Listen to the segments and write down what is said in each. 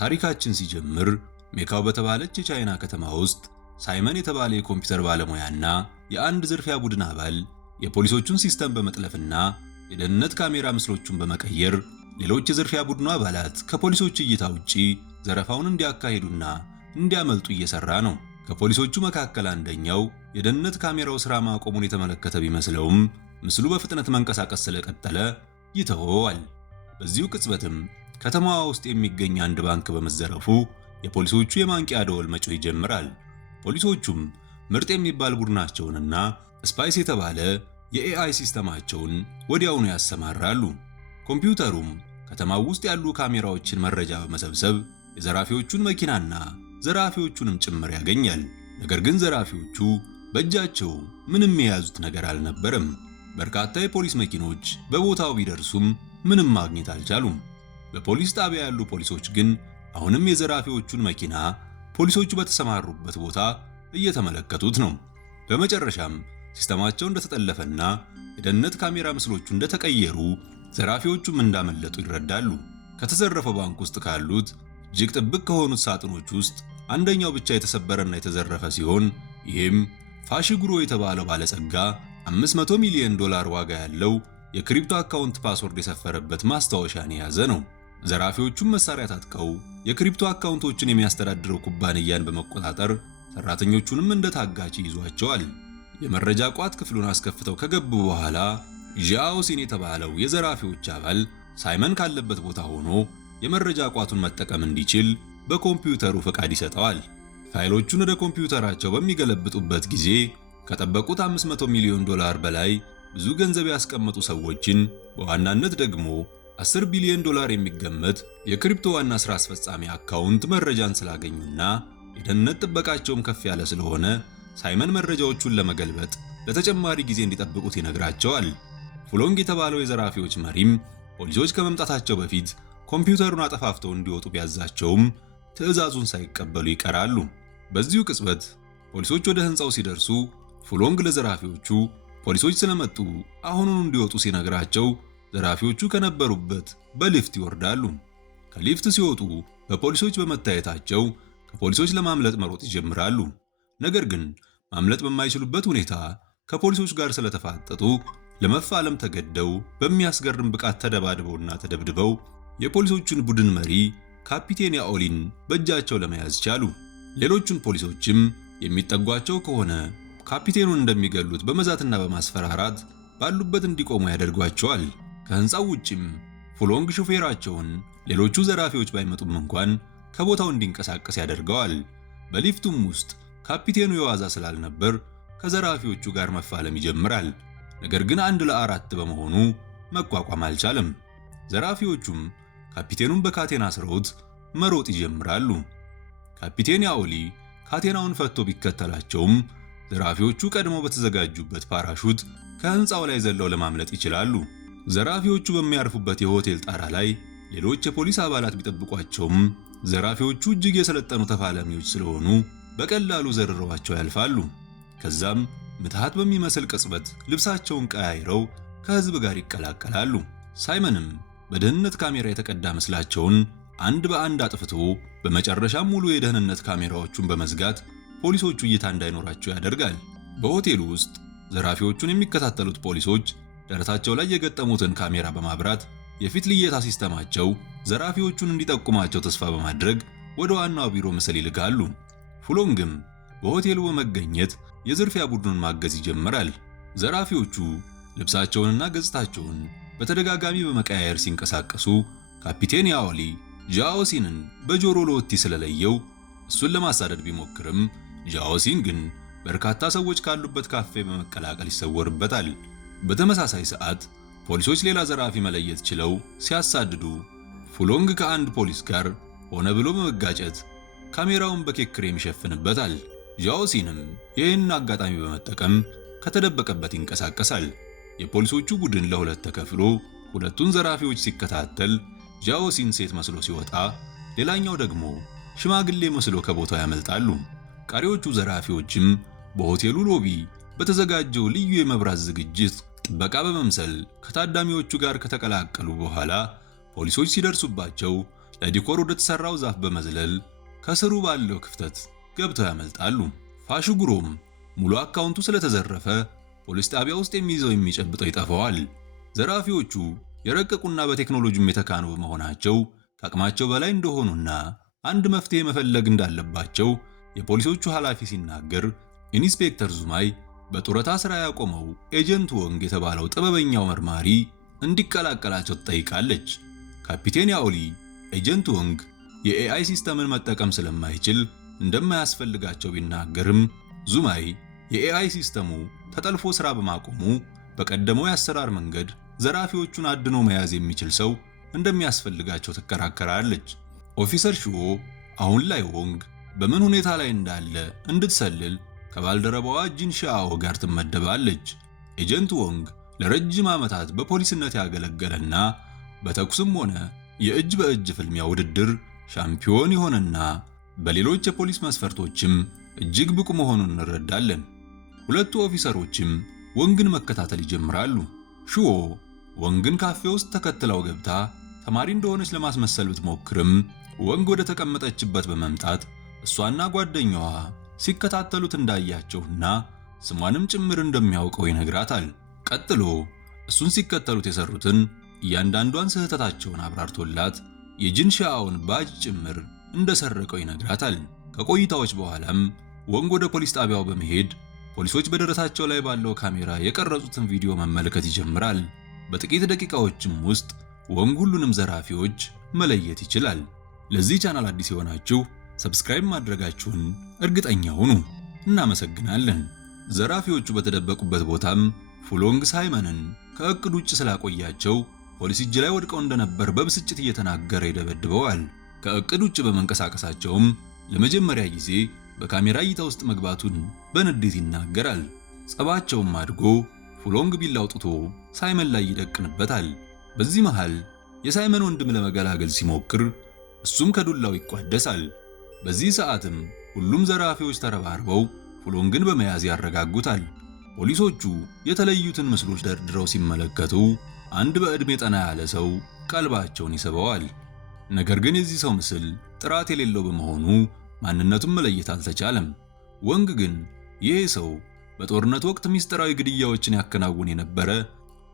ታሪካችን ሲጀምር ሜካው በተባለች የቻይና ከተማ ውስጥ ሳይመን የተባለ የኮምፒውተር ባለሙያና የአንድ ዝርፊያ ቡድን አባል የፖሊሶቹን ሲስተም በመጥለፍና የደህንነት ካሜራ ምስሎቹን በመቀየር ሌሎች የዝርፊያ ቡድኑ አባላት ከፖሊሶቹ እይታ ውጪ ዘረፋውን እንዲያካሂዱና እንዲያመልጡ እየሰራ ነው። ከፖሊሶቹ መካከል አንደኛው የደህንነት ካሜራው ስራ ማቆሙን የተመለከተ ቢመስለውም ምስሉ በፍጥነት መንቀሳቀስ ስለቀጠለ ይተወዋል። በዚሁ ቅጽበትም ከተማዋ ውስጥ የሚገኝ አንድ ባንክ በመዘረፉ የፖሊሶቹ የማንቂያ ደወል መጮህ ይጀምራል። ፖሊሶቹም ምርጥ የሚባል ቡድናቸውንና ስፓይስ የተባለ የኤአይ ሲስተማቸውን ወዲያውኑ ያሰማራሉ። ኮምፒውተሩም ከተማው ውስጥ ያሉ ካሜራዎችን መረጃ በመሰብሰብ የዘራፊዎቹን መኪናና ዘራፊዎቹንም ጭምር ያገኛል። ነገር ግን ዘራፊዎቹ በእጃቸው ምንም የያዙት ነገር አልነበረም። በርካታ የፖሊስ መኪኖች በቦታው ቢደርሱም ምንም ማግኘት አልቻሉም። በፖሊስ ጣቢያ ያሉ ፖሊሶች ግን አሁንም የዘራፊዎቹን መኪና ፖሊሶቹ በተሰማሩበት ቦታ እየተመለከቱት ነው። በመጨረሻም ሲስተማቸው እንደተጠለፈና የደህንነት ካሜራ ምስሎቹ እንደተቀየሩ ዘራፊዎቹም እንዳመለጡ ይረዳሉ። ከተዘረፈው ባንክ ውስጥ ካሉት እጅግ ጥብቅ ከሆኑት ሳጥኖች ውስጥ አንደኛው ብቻ የተሰበረና የተዘረፈ ሲሆን ይህም ፋሺጉሮ የተባለው ባለጸጋ $500 ሚሊዮን ዋጋ ያለው የክሪፕቶ አካውንት ፓስወርድ የሰፈረበት ማስታወሻን የያዘ ነው። ዘራፊዎቹም መሳሪያ ታጥቀው የክሪፕቶ አካውንቶችን የሚያስተዳድረው ኩባንያን በመቆጣጠር ሰራተኞቹንም እንደታጋች ይዟቸዋል። የመረጃ ቋት ክፍሉን አስከፍተው ከገቡ በኋላ ዣኦ ሲን የተባለው የዘራፊዎች አባል ሳይመን ካለበት ቦታ ሆኖ የመረጃ ቋቱን መጠቀም እንዲችል በኮምፒውተሩ ፈቃድ ይሰጠዋል። ፋይሎቹን ወደ ኮምፒውተራቸው በሚገለብጡበት ጊዜ ከጠበቁት $500 ሚሊዮን በላይ ብዙ ገንዘብ ያስቀመጡ ሰዎችን በዋናነት ደግሞ $10 ቢሊዮን የሚገመት የክሪፕቶ ዋና ስራ አስፈጻሚ አካውንት መረጃን ስላገኙና የደህንነት ጥበቃቸውም ከፍ ያለ ስለሆነ ሳይመን መረጃዎቹን ለመገልበጥ ለተጨማሪ ጊዜ እንዲጠብቁት ይነግራቸዋል። ፉሎንግ የተባለው የዘራፊዎች መሪም ፖሊሶች ከመምጣታቸው በፊት ኮምፒውተሩን አጠፋፍተው እንዲወጡ ቢያዛቸውም ትዕዛዙን ሳይቀበሉ ይቀራሉ። በዚሁ ቅጽበት ፖሊሶች ወደ ህንፃው ሲደርሱ ፉሎንግ ለዘራፊዎቹ ፖሊሶች ስለመጡ አሁኑን እንዲወጡ ሲነግራቸው ዘራፊዎቹ ከነበሩበት በሊፍት ይወርዳሉ። ከሊፍት ሲወጡ በፖሊሶች በመታየታቸው ከፖሊሶች ለማምለጥ መሮጥ ይጀምራሉ። ነገር ግን ማምለጥ በማይችሉበት ሁኔታ ከፖሊሶች ጋር ስለተፋጠጡ ለመፋለም ተገደው በሚያስገርም ብቃት ተደባድበውና ተደብድበው የፖሊሶቹን ቡድን መሪ ካፒቴን ያኦሊን በእጃቸው ለመያዝ ቻሉ። ሌሎቹን ፖሊሶችም የሚጠጓቸው ከሆነ ካፒቴኑን እንደሚገሉት በመዛትና በማስፈራራት ባሉበት እንዲቆሙ ያደርጓቸዋል። ከህንፃው ውጭም ፉሎንግ ሹፌራቸውን ሌሎቹ ዘራፊዎች ባይመጡም እንኳን ከቦታው እንዲንቀሳቀስ ያደርገዋል። በሊፍቱም ውስጥ ካፒቴኑ የዋዛ ስላልነበር ከዘራፊዎቹ ጋር መፋለም ይጀምራል። ነገር ግን 1 ለ4 በመሆኑ መቋቋም አልቻለም። ዘራፊዎቹም ካፒቴኑን በካቴና አስረውት መሮጥ ይጀምራሉ። ካፒቴን ያኦሊ ካቴናውን ፈቶ ቢከተላቸውም ዘራፊዎቹ ቀድመው በተዘጋጁበት ፓራሹት ከህንፃው ላይ ዘለው ለማምለጥ ይችላሉ። ዘራፊዎቹ በሚያርፉበት የሆቴል ጣራ ላይ ሌሎች የፖሊስ አባላት ቢጠብቋቸውም ዘራፊዎቹ እጅግ የሰለጠኑ ተፋላሚዎች ስለሆኑ በቀላሉ ዘርረዋቸው ያልፋሉ። ከዛም ምትሃት በሚመስል ቅጽበት ልብሳቸውን ቀያይረው ከህዝብ ጋር ይቀላቀላሉ። ሳይመንም በደህንነት ካሜራ የተቀዳ ምስላቸውን አንድ በአንድ አጥፍቶ በመጨረሻም ሙሉ የደህንነት ካሜራዎቹን በመዝጋት ፖሊሶቹ እይታ እንዳይኖራቸው ያደርጋል። በሆቴሉ ውስጥ ዘራፊዎቹን የሚከታተሉት ፖሊሶች ደረታቸው ላይ የገጠሙትን ካሜራ በማብራት የፊት ልየታ ሲስተማቸው ዘራፊዎቹን እንዲጠቁማቸው ተስፋ በማድረግ ወደ ዋናው ቢሮ ምስል ይልካሉ። ፉሎንግም በሆቴሉ በመገኘት የዝርፊያ ቡድኑን ማገዝ ይጀምራል። ዘራፊዎቹ ልብሳቸውንና ገጽታቸውን በተደጋጋሚ በመቀያየር ሲንቀሳቀሱ ካፒቴን ያኦሊ ዣኦ ሲንን በጆሮ ለወቲ ስለለየው እሱን ለማሳደድ ቢሞክርም ዣኦ ሲን ግን በርካታ ሰዎች ካሉበት ካፌ በመቀላቀል ይሰወርበታል። በተመሳሳይ ሰዓት ፖሊሶች ሌላ ዘራፊ መለየት ችለው ሲያሳድዱ ፉሎንግ ከአንድ ፖሊስ ጋር ሆነ ብሎ በመጋጨት ካሜራውን በኬክ ክሬም ይሸፍንበታል። ዣኦ ሲንም ይህን አጋጣሚ በመጠቀም ከተደበቀበት ይንቀሳቀሳል። የፖሊሶቹ ቡድን ለሁለት ተከፍሎ ሁለቱን ዘራፊዎች ሲከታተል ዣኦ ሲን ሴት መስሎ ሲወጣ፣ ሌላኛው ደግሞ ሽማግሌ መስሎ ከቦታው ያመልጣሉ። ቀሪዎቹ ዘራፊዎችም በሆቴሉ ሎቢ በተዘጋጀው ልዩ የመብራት ዝግጅት ጥበቃ በመምሰል ከታዳሚዎቹ ጋር ከተቀላቀሉ በኋላ ፖሊሶች ሲደርሱባቸው ለዲኮር ወደ ተሰራው ዛፍ በመዝለል ከስሩ ባለው ክፍተት ገብተው ያመልጣሉ። ፋሽጉሮም ሙሉ አካውንቱ ስለተዘረፈ ፖሊስ ጣቢያ ውስጥ የሚይዘው የሚጨብጠው ይጠፋዋል። ዘራፊዎቹ የረቀቁና በቴክኖሎጂም የተካኑ በመሆናቸው ከአቅማቸው በላይ እንደሆኑና አንድ መፍትሄ መፈለግ እንዳለባቸው የፖሊሶቹ ኃላፊ ሲናገር፣ ኢንስፔክተር ዙማይ በጡረታ ሥራ ያቆመው ኤጀንት ወንግ የተባለው ጥበበኛው መርማሪ እንዲቀላቀላቸው ትጠይቃለች። ካፒቴን ያኦሊ ኤጀንት ወንግ የኤአይ ሲስተምን መጠቀም ስለማይችል እንደማያስፈልጋቸው ቢናገርም ዙማይ የኤአይ ሲስተሙ ተጠልፎ ሥራ በማቆሙ በቀደመው የአሰራር መንገድ ዘራፊዎቹን አድኖ መያዝ የሚችል ሰው እንደሚያስፈልጋቸው ትከራከራለች። ኦፊሰር ሽዎ አሁን ላይ ወንግ በምን ሁኔታ ላይ እንዳለ እንድትሰልል ከባልደረባዋ ጂን ሻኦ ጋር ትመደባለች። ኤጀንት ወንግ ለረጅም ዓመታት በፖሊስነት ያገለገለና በተኩስም ሆነ የእጅ በእጅ ፍልሚያ ውድድር ሻምፒዮን የሆነና በሌሎች የፖሊስ መስፈርቶችም እጅግ ብቁ መሆኑን እንረዳለን። ሁለቱ ኦፊሰሮችም ወንግን መከታተል ይጀምራሉ። ሽዎ ወንግን ካፌ ውስጥ ተከትለው ገብታ ተማሪ እንደሆነች ለማስመሰል ብትሞክርም ወንግ ወደ ተቀመጠችበት በመምጣት እሷና ጓደኛዋ ሲከታተሉት እንዳያቸውና ስሟንም ጭምር እንደሚያውቀው ይነግራታል። ቀጥሎ እሱን ሲከተሉት የሰሩትን እያንዳንዷን ስህተታቸውን አብራርቶላት የጂን ሻኦን ባጅ ጭምር እንደሰረቀው ይነግራታል። ከቆይታዎች በኋላም ወንግ ወደ ፖሊስ ጣቢያው በመሄድ ፖሊሶች በደረታቸው ላይ ባለው ካሜራ የቀረጹትን ቪዲዮ መመልከት ይጀምራል። በጥቂት ደቂቃዎችም ውስጥ ወንግ ሁሉንም ዘራፊዎች መለየት ይችላል። ለዚህ ቻናል አዲስ የሆናችሁ ሰብስክራይብ ማድረጋችሁን እርግጠኛ ሁኑ። እናመሰግናለን። ዘራፊዎቹ በተደበቁበት ቦታም ፉሎንግ ሳይመንን ከእቅድ ውጭ ስላቆያቸው ፖሊስ እጅ ላይ ወድቀው እንደነበር በብስጭት እየተናገረ ይደበድበዋል። ከእቅድ ውጭ በመንቀሳቀሳቸውም ለመጀመሪያ ጊዜ በካሜራ እይታ ውስጥ መግባቱን በንዴት ይናገራል። ጸባቸውም አድጎ ፉሎንግ ቢላ አውጥቶ ሳይመን ላይ ይደቅንበታል። በዚህ መሃል የሳይመን ወንድም ለመገላገል ሲሞክር እሱም ከዱላው ይቋደሳል። በዚህ ሰዓትም ሁሉም ዘራፊዎች ተረባርበው ፉሎንግን በመያዝ ያረጋጉታል። ፖሊሶቹ የተለዩትን ምስሎች ደርድረው ሲመለከቱ አንድ በዕድሜ ጠና ያለ ሰው ቀልባቸውን ይስበዋል። ነገር ግን የዚህ ሰው ምስል ጥራት የሌለው በመሆኑ ማንነቱን መለየት አልተቻለም። ወንግ ግን ይሄ ሰው በጦርነት ወቅት ሚስጥራዊ ግድያዎችን ያከናውን የነበረ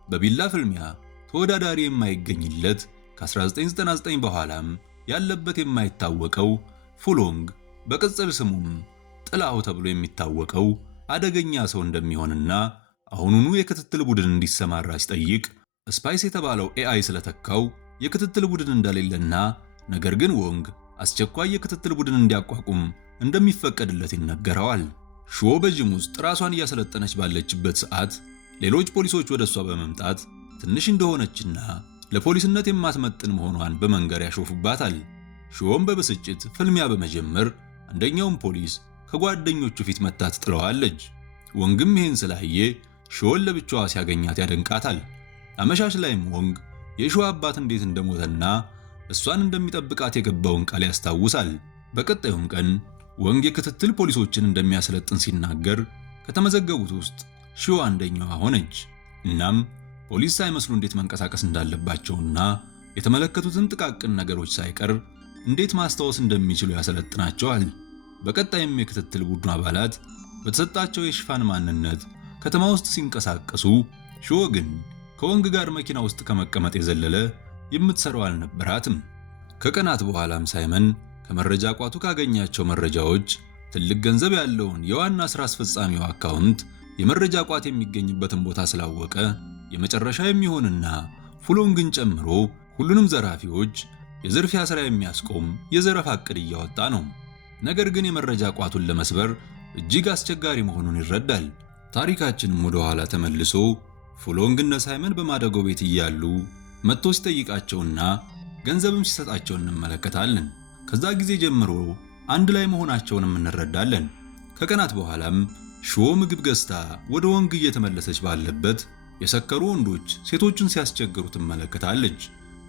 በቢላ ፍልሚያ ተወዳዳሪ የማይገኝለት ከ1999 በኋላም ያለበት የማይታወቀው ፉሎንግ በቅጽል ስሙም ጥላው ተብሎ የሚታወቀው አደገኛ ሰው እንደሚሆንና አሁኑኑ የክትትል ቡድን እንዲሰማራ ሲጠይቅ ስፓይስ የተባለው ኤአይ ስለተካው የክትትል ቡድን እንደሌለና ነገር ግን ወንግ አስቸኳይ የክትትል ቡድን እንዲያቋቁም እንደሚፈቀድለት ይነገረዋል። ሽዎ በጂም ውስጥ ራሷን እያሰለጠነች ባለችበት ሰዓት ሌሎች ፖሊሶች ወደሷ በመምጣት ትንሽ እንደሆነችና ለፖሊስነት የማትመጥን መሆኗን በመንገር ያሾፉባታል። ሽዎም በብስጭት ፍልሚያ በመጀመር አንደኛውን ፖሊስ ከጓደኞቹ ፊት መታ ትጥለዋለች። ወንግም ይህን ስላየ ሽዎን ለብቻዋ ሲያገኛት ያደንቃታል። አመሻሽ ላይም ወንግ የሽዎ አባት እንዴት እንደሞተና እሷን እንደሚጠብቃት የገባውን ቃል ያስታውሳል። በቀጣዩም ቀን ወንግ የክትትል ፖሊሶችን እንደሚያሰለጥን ሲናገር ከተመዘገቡት ውስጥ ሽዎ አንደኛዋ ሆነች። እናም ፖሊስ ሳይመስሉ እንዴት መንቀሳቀስ እንዳለባቸውና የተመለከቱትን ጥቃቅን ነገሮች ሳይቀር እንዴት ማስታወስ እንደሚችሉ ያሰለጥናቸዋል። በቀጣይም የክትትል ቡድኑ አባላት በተሰጣቸው የሽፋን ማንነት ከተማ ውስጥ ሲንቀሳቀሱ ሽዎ ግን ከወንግ ጋር መኪና ውስጥ ከመቀመጥ የዘለለ የምትሰራው አልነበራትም። ከቀናት በኋላም ሳይመን ከመረጃ ቋቱ ካገኛቸው መረጃዎች ትልቅ ገንዘብ ያለውን የዋና ሥራ አስፈጻሚው አካውንት የመረጃ ቋት የሚገኝበትን ቦታ ስላወቀ የመጨረሻ የሚሆንና ፉሎንግን ጨምሮ ሁሉንም ዘራፊዎች የዝርፊያ ሥራ የሚያስቆም የዘረፋ ዕቅድ እያወጣ ነው። ነገር ግን የመረጃ ቋቱን ለመስበር እጅግ አስቸጋሪ መሆኑን ይረዳል። ታሪካችንም ወደ ኋላ ተመልሶ ፉሎንግና ሳይመን በማደጎ ቤት እያሉ መጥቶ ሲጠይቃቸውና ገንዘብም ሲሰጣቸው እንመለከታለን። ከዛ ጊዜ ጀምሮ አንድ ላይ መሆናቸውንም እንረዳለን። ከቀናት በኋላም ሽዎ ምግብ ገዝታ ወደ ወንግ እየተመለሰች ባለበት የሰከሩ ወንዶች ሴቶችን ሲያስቸግሩ ትመለከታለች።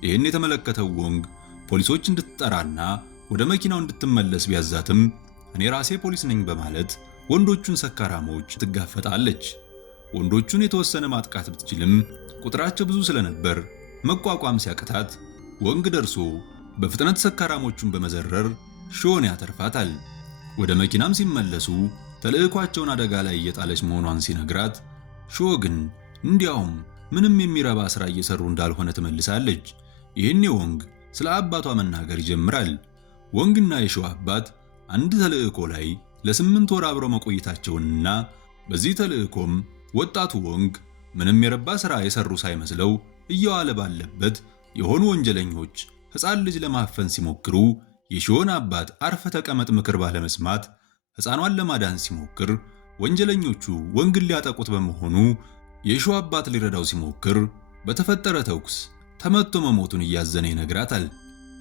ይህን የተመለከተው ወንግ ፖሊሶች እንድትጠራና ወደ መኪናው እንድትመለስ ቢያዛትም እኔ ራሴ ፖሊስ ነኝ በማለት ወንዶቹን ሰካራሞች ትጋፈጣለች። ወንዶቹን የተወሰነ ማጥቃት ብትችልም ቁጥራቸው ብዙ ስለነበር መቋቋም ሲያቅታት ወንግ ደርሶ በፍጥነት ሰካራሞቹን በመዘረር ሾን ያተርፋታል። ወደ መኪናም ሲመለሱ ተልዕኳቸውን አደጋ ላይ እየጣለች መሆኗን ሲነግራት ሾ ግን እንዲያውም ምንም የሚረባ ስራ እየሰሩ እንዳልሆነ ትመልሳለች። ይህኔ ወንግ ስለ አባቷ መናገር ይጀምራል። ወንግና የሾ አባት አንድ ተልዕኮ ላይ ለ8 ወር አብረው መቆየታቸውንና በዚህ ተልዕኮም ወጣቱ ወንግ ምንም የረባ ስራ የሰሩ ሳይመስለው እየዋለ ባለበት የሆኑ ወንጀለኞች ሕፃን ልጅ ለማፈን ሲሞክሩ የሾን አባት አርፈ ተቀመጥ ምክር ባለመስማት ሕፃኗን ለማዳን ሲሞክር ወንጀለኞቹ ወንግን ሊያጠቁት በመሆኑ የሾ አባት ሊረዳው ሲሞክር በተፈጠረ ተኩስ ተመቶ መሞቱን እያዘነ ይነግራታል።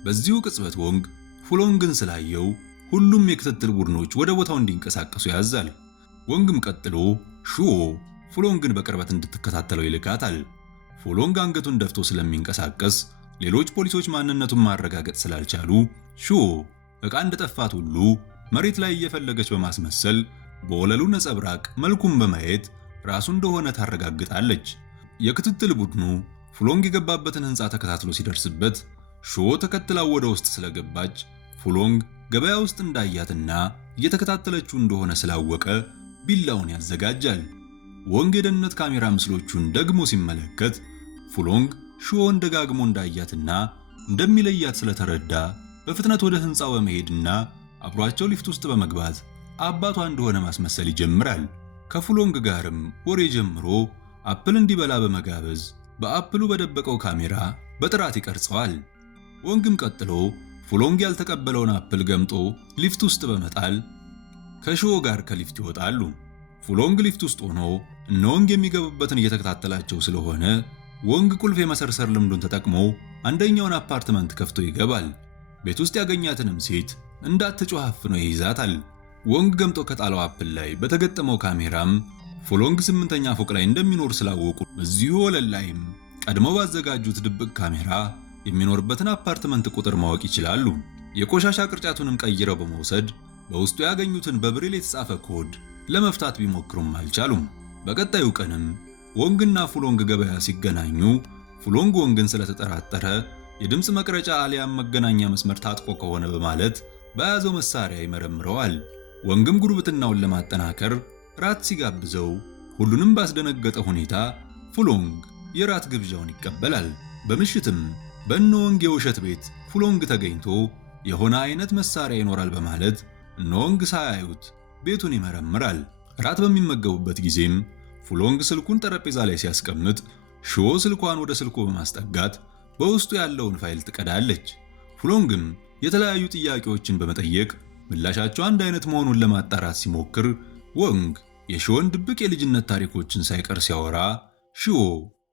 በዚሁ ቅጽበት ወንግ ፉሎንግን ስላየው ሁሉም የክትትል ቡድኖች ወደ ቦታው እንዲንቀሳቀሱ ያዛል። ወንግም ቀጥሎ ሹዎ ፉሎንግን በቅርበት እንድትከታተለው ይልካታል። ፉሎንግ አንገቱን ደፍቶ ስለሚንቀሳቀስ ሌሎች ፖሊሶች ማንነቱን ማረጋገጥ ስላልቻሉ ሹዎ ዕቃ እንደጠፋት ሁሉ መሬት ላይ እየፈለገች በማስመሰል በወለሉ ነጸብራቅ መልኩን በማየት ራሱ እንደሆነ ታረጋግጣለች። የክትትል ቡድኑ ፉሎንግ የገባበትን ሕንፃ ተከታትሎ ሲደርስበት ሹዎ ተከትላው ወደ ውስጥ ስለገባች ፉሎንግ ገበያ ውስጥ እንዳያትና እየተከታተለችው እንደሆነ ስላወቀ ቢላውን ያዘጋጃል። ወንግ የደህንነት ካሜራ ምስሎቹን ደግሞ ሲመለከት ፉሎንግ ሹዎን ደጋግሞ እንዳያትና እንደሚለያት ስለተረዳ በፍጥነት ወደ ሕንፃው በመሄድና አብሯቸው ሊፍት ውስጥ በመግባት አባቷ እንደሆነ ማስመሰል ይጀምራል። ከፉሎንግ ጋርም ወሬ ጀምሮ አፕል እንዲበላ በመጋበዝ በአፕሉ በደበቀው ካሜራ በጥራት ይቀርጸዋል። ወንግም ቀጥሎ ፉሎንግ ያልተቀበለውን አፕል ገምጦ ሊፍት ውስጥ በመጣል ከሹዎ ጋር ከሊፍት ይወጣሉ። ፉሎንግ ሊፍት ውስጥ ሆኖ እነ ወንግ የሚገቡበትን እየተከታተላቸው ስለሆነ ወንግ ቁልፍ የመሰርሰር ልምዱን ተጠቅሞ አንደኛውን አፓርትመንት ከፍቶ ይገባል። ቤት ውስጥ ያገኛትንም ሴት እንዳትጮህ አፍኖ ይይዛታል። ወንግ ገምጦ ከጣለው አፕል ላይ በተገጠመው ካሜራም ፉሎንግ 8ኛ ፎቅ ላይ እንደሚኖር ስላወቁ በዚሁ ወለል ላይም ቀድመው ባዘጋጁት ድብቅ ካሜራ የሚኖርበትን አፓርትመንት ቁጥር ማወቅ ይችላሉ። የቆሻሻ ቅርጫቱንም ቀይረው በመውሰድ በውስጡ ያገኙትን በብሬል የተጻፈ ኮድ ለመፍታት ቢሞክሩም አልቻሉም። በቀጣዩ ቀንም ወንግና ፉሎንግ ገበያ ሲገናኙ ፉሎንግ ወንግን ስለተጠራጠረ የድምፅ መቅረጫ አሊያም መገናኛ መስመር ታጥቆ ከሆነ በማለት በያዘው መሳሪያ ይመረምረዋል። ወንግም ጉርብትናውን ለማጠናከር ራት ሲጋብዘው ሁሉንም ባስደነገጠ ሁኔታ ፉሎንግ የራት ግብዣውን ይቀበላል። በምሽትም በእነ ወንግ የውሸት ቤት ፉሎንግ ተገኝቶ የሆነ አይነት መሳሪያ ይኖራል በማለት እነ ወንግ ሳያዩት ቤቱን ይመረምራል። ራት በሚመገቡበት ጊዜም ፉሎንግ ስልኩን ጠረጴዛ ላይ ሲያስቀምጥ ሹዎ ስልኳን ወደ ስልኩ በማስጠጋት በውስጡ ያለውን ፋይል ትቀዳለች። ፉሎንግም የተለያዩ ጥያቄዎችን በመጠየቅ ምላሻቸው አንድ አይነት መሆኑን ለማጣራት ሲሞክር ወንግ የሹዎን ድብቅ የልጅነት ታሪኮችን ሳይቀር ሲያወራ ሹዎ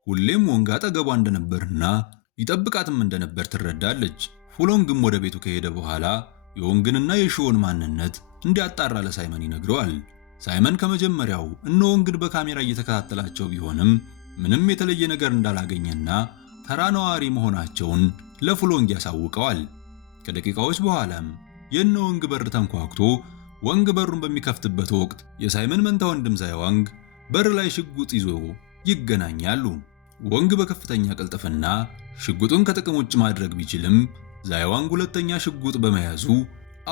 ሁሌም ወንግ አጠገቧ እንደነበርና ይጠብቃትም እንደነበር ትረዳለች። ፉሎንግም ወደ ቤቱ ከሄደ በኋላ የወንግንና የሹዎን ማንነት እንዲያጣራ ለሳይመን ይነግረዋል። ሳይመን ከመጀመሪያው እነ ወንግን በካሜራ እየተከታተላቸው ቢሆንም ምንም የተለየ ነገር እንዳላገኘና ተራ ነዋሪ መሆናቸውን ለፉሎንግ ያሳውቀዋል። ከደቂቃዎች በኋላም የእነ ወንግ በር ተንኳኩቶ ወንግ በሩን በሚከፍትበት ወቅት የሳይመን መንታ ወንድም ዛይዋንግ በር ላይ ሽጉጥ ይዞ ይገናኛሉ። ወንግ በከፍተኛ ቅልጥፍና ሽጉጡን ከጥቅም ውጭ ማድረግ ቢችልም ዛይዋንግ ሁለተኛ ሽጉጥ በመያዙ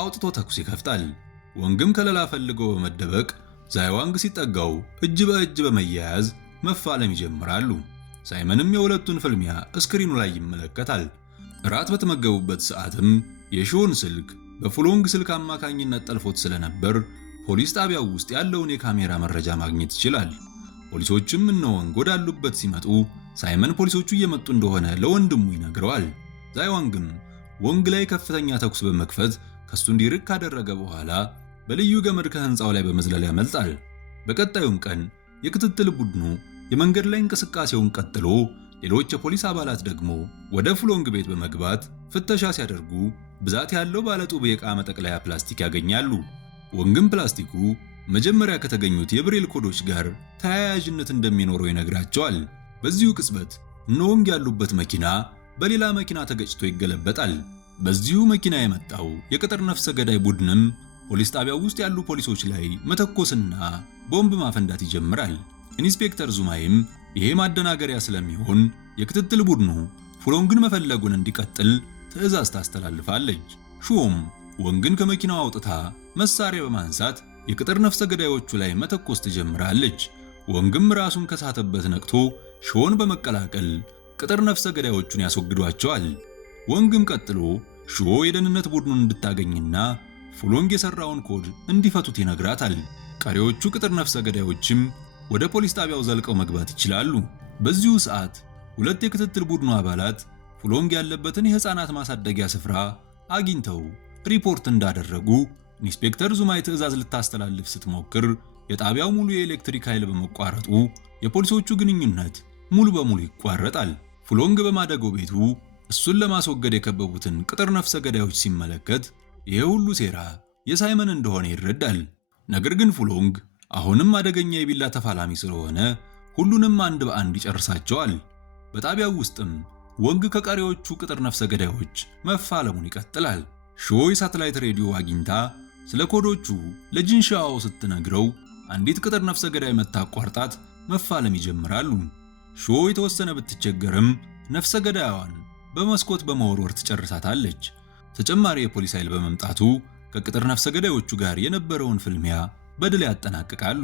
አውጥቶ ተኩስ ይከፍታል። ወንግም ከለላ ፈልጎ በመደበቅ ዛይዋንግ ሲጠጋው እጅ በእጅ በመያያዝ መፋለም ይጀምራሉ። ሳይመንም የሁለቱን ፍልሚያ ስክሪኑ ላይ ይመለከታል። ራት በተመገቡበት ሰዓትም የሹዎን ስልክ በፉሎንግ ስልክ አማካኝነት ጠልፎት ስለነበር ፖሊስ ጣቢያው ውስጥ ያለውን የካሜራ መረጃ ማግኘት ይችላል። ፖሊሶችም እነ ወንግ ወዳሉበት ሲመጡ ሳይመን ፖሊሶቹ እየመጡ እንደሆነ ለወንድሙ ይነግረዋል። ዛይዋንግም ወንግ ላይ ከፍተኛ ተኩስ በመክፈት ከሱ እንዲርቅ ካደረገ በኋላ በልዩ ገመድ ከህንፃው ላይ በመዝለል ያመልጣል። በቀጣዩም ቀን የክትትል ቡድኑ የመንገድ ላይ እንቅስቃሴውን ቀጥሎ ሌሎች የፖሊስ አባላት ደግሞ ወደ ፉሎንግ ቤት በመግባት ፍተሻ ሲያደርጉ ብዛት ያለው ባለጡብ የዕቃ መጠቅለያ ፕላስቲክ ያገኛሉ። ወንግም ፕላስቲኩ መጀመሪያ ከተገኙት የብሬል ኮዶች ጋር ተያያዥነት እንደሚኖረው ይነግራቸዋል። በዚሁ ቅጽበት እነ ወንግ ያሉበት መኪና በሌላ መኪና ተገጭቶ ይገለበጣል። በዚሁ መኪና የመጣው የቅጥር ነፍሰ ገዳይ ቡድንም ፖሊስ ጣቢያው ውስጥ ያሉ ፖሊሶች ላይ መተኮስና ቦምብ ማፈንዳት ይጀምራል። ኢንስፔክተር ዙማይም ይሄ ማደናገሪያ ስለሚሆን የክትትል ቡድኑ ፉሎንግን መፈለጉን እንዲቀጥል ትዕዛዝ ታስተላልፋለች። ሹም ወንግን ከመኪናው አውጥታ መሳሪያ በማንሳት የቅጥር ነፍሰ ገዳዮቹ ላይ መተኮስ ትጀምራለች። ወንግም ራሱን ከሳተበት ነቅቶ ሾን በመቀላቀል ቅጥር ነፍሰ ገዳዮቹን ያስወግዷቸዋል። ወንግም ቀጥሎ ሾ የደህንነት ቡድኑን እንድታገኝና ፉሎንግ የሰራውን ኮድ እንዲፈቱት ይነግራታል። ቀሪዎቹ ቅጥር ነፍሰ ገዳዮችም ወደ ፖሊስ ጣቢያው ዘልቀው መግባት ይችላሉ። በዚሁ ሰዓት ሁለት የክትትል ቡድኑ አባላት ፉሎንግ ያለበትን የህፃናት ማሳደጊያ ስፍራ አግኝተው ሪፖርት እንዳደረጉ ኢንስፔክተር ዙማይ ትዕዛዝ ልታስተላልፍ ስትሞክር የጣቢያው ሙሉ የኤሌክትሪክ ኃይል በመቋረጡ የፖሊሶቹ ግንኙነት ሙሉ በሙሉ ይቋረጣል። ፉሎንግ በማደጎ ቤቱ እሱን ለማስወገድ የከበቡትን ቅጥር ነፍሰ ገዳዮች ሲመለከት ይሄ ሁሉ ሴራ የሳይመን እንደሆነ ይረዳል። ነገር ግን ፉሎንግ አሁንም አደገኛ የቢላ ተፋላሚ ስለሆነ ሁሉንም አንድ በአንድ ይጨርሳቸዋል። በጣቢያው ውስጥም ወንግ ከቀሪዎቹ ቅጥር ነፍሰ ገዳዮች መፋለሙን ይቀጥላል። ሾ የሳተላይት ሬዲዮ አግኝታ ስለ ኮዶቹ ለጂንሻኦ ስትነግረው አንዲት ቅጥር ነፍሰ ገዳይ መታቋርጣት መፋለም ይጀምራሉ። ሾ የተወሰነ ብትቸገርም ነፍሰ ገዳያዋን በመስኮት በመወርወር ትጨርሳታለች። ተጨማሪ የፖሊስ ኃይል በመምጣቱ ከቅጥር ነፍሰ ገዳዮቹ ጋር የነበረውን ፍልሚያ በድል ያጠናቅቃሉ።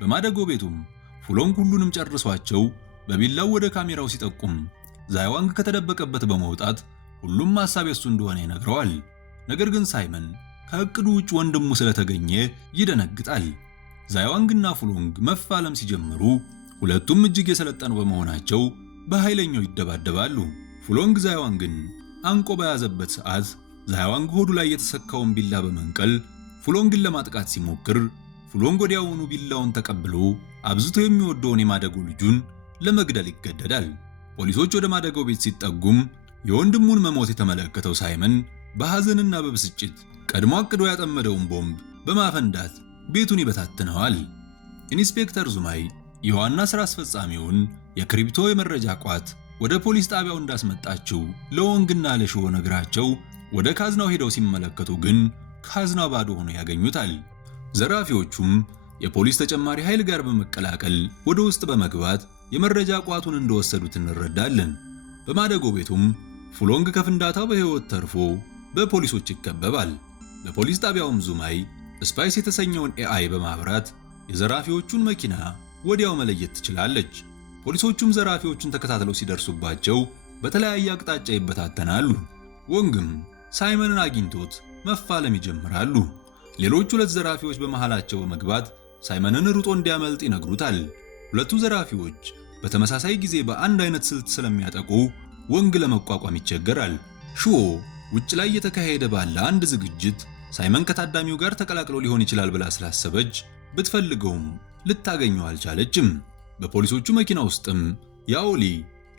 በማደጎ ቤቱም ፉሎንግ ሁሉንም ጨርሷቸው በቢላው ወደ ካሜራው ሲጠቁም ዛይዋንግ ከተደበቀበት በመውጣት ሁሉም ሐሳብ የሱ እንደሆነ ይነግረዋል። ነገር ግን ሳይመን ከእቅዱ ውጭ ወንድሙ ስለተገኘ ይደነግጣል። ዛይዋንግና ፉሎንግ መፋለም ሲጀምሩ ሁለቱም እጅግ የሰለጠኑ በመሆናቸው በኃይለኛው ይደባደባሉ። ፉሎንግ ዛይዋንግን አንቆ በያዘበት ሰዓት ዛይዋንግ ሆዱ ላይ የተሰካውን ቢላ በመንቀል ፉሎንግን ለማጥቃት ሲሞክር ፉሎንግ ወዲያውኑ ቢላውን ተቀብሎ አብዝቶ የሚወደውን የማደጎ ልጁን ለመግደል ይገደዳል። ፖሊሶች ወደ ማደጎ ቤት ሲጠጉም የወንድሙን መሞት የተመለከተው ሳይመን በሐዘንና በብስጭት ቀድሞ አቅዶ ያጠመደውን ቦምብ በማፈንዳት ቤቱን ይበታትነዋል። ኢንስፔክተር ዙማይ የዋና ሥራ አስፈጻሚውን የክሪፕቶ የመረጃ ቋት ወደ ፖሊስ ጣቢያው እንዳስመጣችው ለወንግና ለሾ ነግራቸው ወደ ካዝናው ሄደው ሲመለከቱ ግን ካዝናው ባዶ ሆኖ ያገኙታል። ዘራፊዎቹም የፖሊስ ተጨማሪ ኃይል ጋር በመቀላቀል ወደ ውስጥ በመግባት የመረጃ ቋቱን እንደወሰዱት እንረዳለን። በማደጎ ቤቱም ፉሎንግ ከፍንዳታው በሕይወት ተርፎ በፖሊሶች ይከበባል። በፖሊስ ጣቢያውም ዙማይ ስፓይስ የተሰኘውን ኤአይ በማብራት የዘራፊዎቹን መኪና ወዲያው መለየት ትችላለች። ፖሊሶቹም ዘራፊዎቹን ተከታትለው ሲደርሱባቸው በተለያየ አቅጣጫ ይበታተናሉ። ወንግም ሳይመንን አግኝቶት መፋለም ይጀምራሉ። ሌሎች ሁለት ዘራፊዎች በመሃላቸው በመግባት ሳይመንን ሩጦ እንዲያመልጥ ይነግሩታል። ሁለቱ ዘራፊዎች በተመሳሳይ ጊዜ በአንድ አይነት ስልት ስለሚያጠቁ ወንግ ለመቋቋም ይቸገራል። ሹ ውጭ ላይ የተካሄደ ባለ አንድ ዝግጅት ሳይመን ከታዳሚው ጋር ተቀላቅሎ ሊሆን ይችላል ብላ ስላሰበች ብትፈልገውም ልታገኘው አልቻለችም። በፖሊሶቹ መኪና ውስጥም ያኦሊ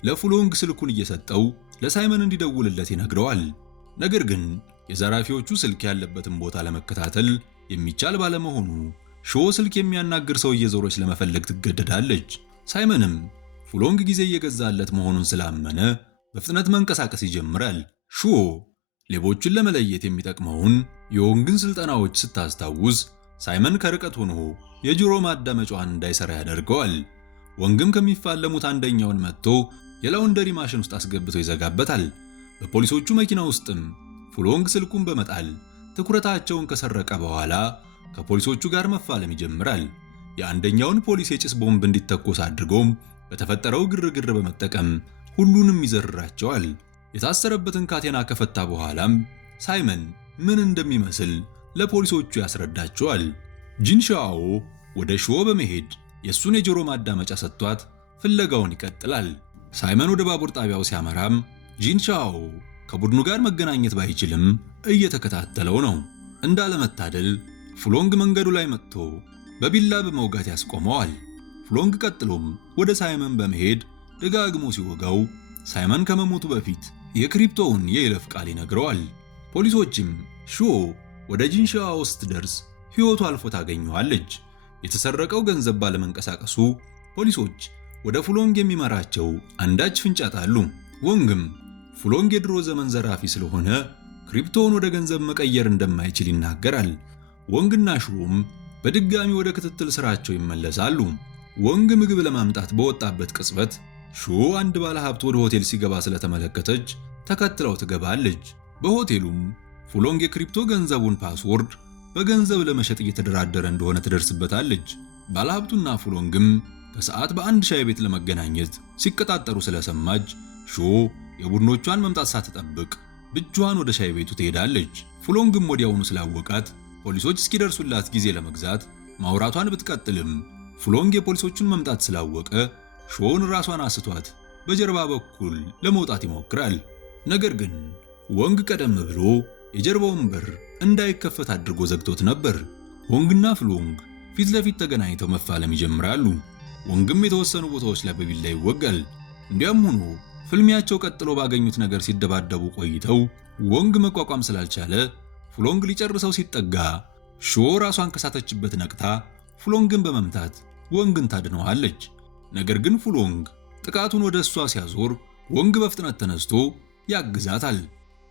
ለፉሎንግ ስልኩን እየሰጠው ለሳይመን እንዲደውልለት ይነግረዋል። ነገር ግን የዘራፊዎቹ ስልክ ያለበትን ቦታ ለመከታተል የሚቻል ባለመሆኑ ሾ ስልክ የሚያናግር ሰው እየዞረች ለመፈለግ ትገደዳለች። ሳይመንም ፉሎንግ ጊዜ እየገዛለት መሆኑን ስላመነ በፍጥነት መንቀሳቀስ ይጀምራል። ሾ ሌቦችን ለመለየት የሚጠቅመውን የወንግን ስልጠናዎች ስታስታውስ ሳይመን ከርቀት ሆኖ የጆሮ ማዳመጫዋን እንዳይሰራ ያደርገዋል። ወንግም ከሚፋለሙት አንደኛውን መጥቶ የላውንደሪ ማሽን ውስጥ አስገብቶ ይዘጋበታል። በፖሊሶቹ መኪና ውስጥም ፉሎንግ ስልኩን በመጣል ትኩረታቸውን ከሰረቀ በኋላ ከፖሊሶቹ ጋር መፋለም ይጀምራል። የአንደኛውን ፖሊስ የጭስ ቦምብ እንዲተኮስ አድርጎም በተፈጠረው ግርግር በመጠቀም ሁሉንም ይዘርራቸዋል። የታሰረበትን ካቴና ከፈታ በኋላም ሳይመን ምን እንደሚመስል ለፖሊሶቹ ያስረዳቸዋል። ጂንሻኦ ወደ ሾ በመሄድ የሱን የጆሮ ማዳመጫ ሰጥቷት ፍለጋውን ይቀጥላል። ሳይመን ወደ ባቡር ጣቢያው ሲያመራም ጂንሻኦ ከቡድኑ ጋር መገናኘት ባይችልም እየተከታተለው ነው። እንዳለመታደል ፉሎንግ መንገዱ ላይ መጥቶ በቢላ በመውጋት ያስቆመዋል። ፉሎንግ ቀጥሎም ወደ ሳይመን በመሄድ ደጋግሞ ሲወጋው ሳይመን ከመሞቱ በፊት የክሪፕቶውን የይለፍ ቃል ይነግረዋል። ፖሊሶችም ሾ ወደ ጂንሻኦ ስትደርስ ሕይወቱ አልፎ ታገኘዋለች። የተሰረቀው ገንዘብ ባለመንቀሳቀሱ ፖሊሶች ወደ ፉሎንግ የሚመራቸው አንዳች ፍንጭ ያጣሉ። ወንግም ፉሎንግ የድሮ ዘመን ዘራፊ ስለሆነ ክሪፕቶውን ወደ ገንዘብ መቀየር እንደማይችል ይናገራል። ወንግና ሾም በድጋሚ ወደ ክትትል ስራቸው ይመለሳሉ። ወንግ ምግብ ለማምጣት በወጣበት ቅጽበት ሾ አንድ ባለ ሀብት ወደ ሆቴል ሲገባ ስለተመለከተች ተከትለው ትገባለች። በሆቴሉም ፉሎንግ የክሪፕቶ ገንዘቡን ፓስወርድ በገንዘብ ለመሸጥ እየተደራደረ እንደሆነ ትደርስበታለች። ባለሀብቱና ፉሎንግም ከሰዓት በአንድ ሻይ ቤት ለመገናኘት ሲቀጣጠሩ ስለሰማች ሾ የቡድኖቿን መምጣት ሳትጠብቅ ብቻዋን ወደ ሻይ ቤቱ ትሄዳለች። ፉሎንግም ወዲያውኑ ስላወቃት ፖሊሶች እስኪደርሱላት ጊዜ ለመግዛት ማውራቷን ብትቀጥልም ፉሎንግ የፖሊሶቹን መምጣት ስላወቀ ሾውን ራሷን አስቷት በጀርባ በኩል ለመውጣት ይሞክራል። ነገር ግን ወንግ ቀደም ብሎ የጀርባውን በር እንዳይከፈት አድርጎ ዘግቶት ነበር። ወንግና ፉሎንግ ፊት ለፊት ተገናኝተው መፋለም ይጀምራሉ። ወንግም የተወሰኑ ቦታዎች ላይ በቢላ ይወጋል። እንዲያም ሆኖ ፍልሚያቸው ቀጥሎ ባገኙት ነገር ሲደባደቡ ቆይተው ወንግ መቋቋም ስላልቻለ ፉሎንግ ሊጨርሰው ሲጠጋ ሾ ራሷን ከሳተችበት ነቅታ ፉሎንግን በመምታት ወንግን ታድነዋለች። ነገር ግን ፉሎንግ ጥቃቱን ወደ እሷ ሲያዞር ወንግ በፍጥነት ተነስቶ ያግዛታል።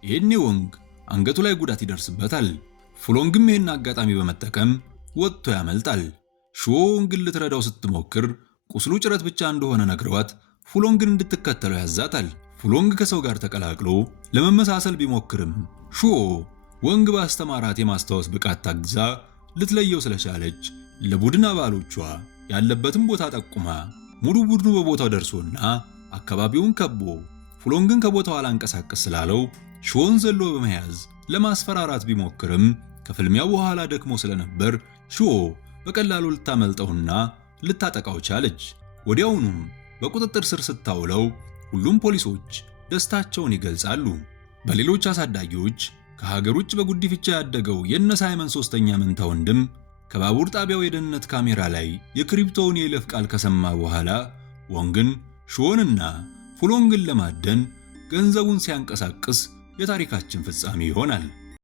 ይሄኔ ወንግ አንገቱ ላይ ጉዳት ይደርስበታል። ፉሎንግም ይሄን አጋጣሚ በመጠቀም ወጥቶ ያመልጣል። ሾ ወንግን ልትረዳው ስትሞክር ቁስሉ ጭረት ብቻ እንደሆነ ነግረዋት ፉሎንግን እንድትከተለው ያዛታል። ፉሎንግ ከሰው ጋር ተቀላቅሎ ለመመሳሰል ቢሞክርም ሾ ወንግ ባስተማራት የማስታወስ ብቃት ታግዛ ልትለየው ስለቻለች ለቡድን አባሎቿ ያለበትን ቦታ ጠቁማ ሙሉ ቡድኑ በቦታው ደርሶና አካባቢውን ከቦ ፉሎንግን ከቦታው አላንቀሳቀስ ስላለው ሾን ዘሎ በመያዝ ለማስፈራራት ቢሞክርም ከፍልሚያው በኋላ ደክሞ ስለነበር ሾ በቀላሉ ልታመልጠውና ልታጠቃው ቻለች። ወዲያውኑም በቁጥጥር ስር ስታውለው ሁሉም ፖሊሶች ደስታቸውን ይገልጻሉ። በሌሎች አሳዳጊዎች ከሀገር ውጭ በጉዲፍቻ ያደገው የነ ሳይመን ሶስተኛ መንታ ወንድም ከባቡር ጣቢያው የደህንነት ካሜራ ላይ የክሪፕቶውን የይለፍ ቃል ከሰማ በኋላ ወንግን ሾንና ፉሎንግን ለማደን ገንዘቡን ሲያንቀሳቅስ የታሪካችን ፍጻሜ ይሆናል።